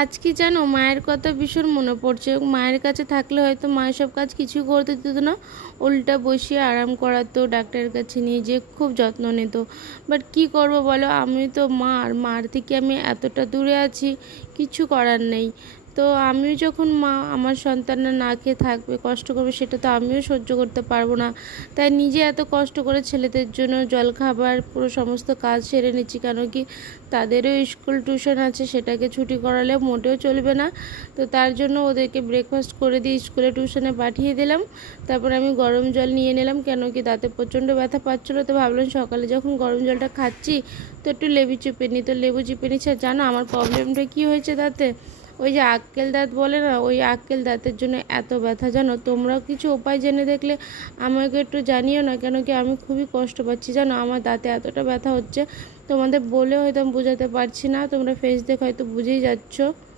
আজকে জানো মায়ের কথা ভীষণ মনে পড়ছে। মায়ের কাছে থাকলে হয়তো মায়ের সব কাজ কিছু করতে দিত না, উল্টা বসিয়ে আরাম করাতো, ডাক্তারের কাছে নিয়ে যেয়ে খুব যত্ন নিত। বাট কি করব বলো, আমি তো মার থেকে আমি এতটা দূরে আছি, কিছু করার নেই। তো আমিও যখন মা আমার সন্তানরা না খেয়ে থাকবে, কষ্ট করবে, সেটা তো আমিও সহ্য করতে পারবো না। তাই নিজে এত কষ্ট করে ছেলেদের জন্য জলখাবার পুরো সমস্ত কাজ সেরে নিচ্ছি, কেন কি তাদেরও স্কুল টিউশন আছে, সেটাকে ছুটি করালে মোটেও চলবে না। তো তার জন্য ওদেরকে ব্রেকফাস্ট করে দিয়ে স্কুলে টিউশনে পাঠিয়ে দিলাম। তারপর আমি গরম জল নিয়ে নিলাম, কেন কি দাঁতে প্রচণ্ড ব্যথা পাচ্ছিলো। তো ভাবলাম সকালে যখন গরম জলটা খাচ্ছি তো একটু লেবু চিপে নিই। তো লেবু চিপে নিচ্ছে। জানো আমার প্রবলেমটা কী হয়েছে দাঁতে? ওই যে আক্কেল দাঁত বলে না, ওই আক্কেল দাঁতের জন্য এত ব্যথা। জানো, তোমরাও কিছু উপায় জেনে দেখলে আমাকে একটু জানিও না, কেন কি আমি খুবই কষ্ট পাচ্ছি। জানো আমার দাঁতে এতটা ব্যথা হচ্ছে, তোমাদের বলে হয়তো আমি বোঝাতে পারছি না, তোমরা ফেস দেখে হয়তো বুঝেই যাচ্ছ।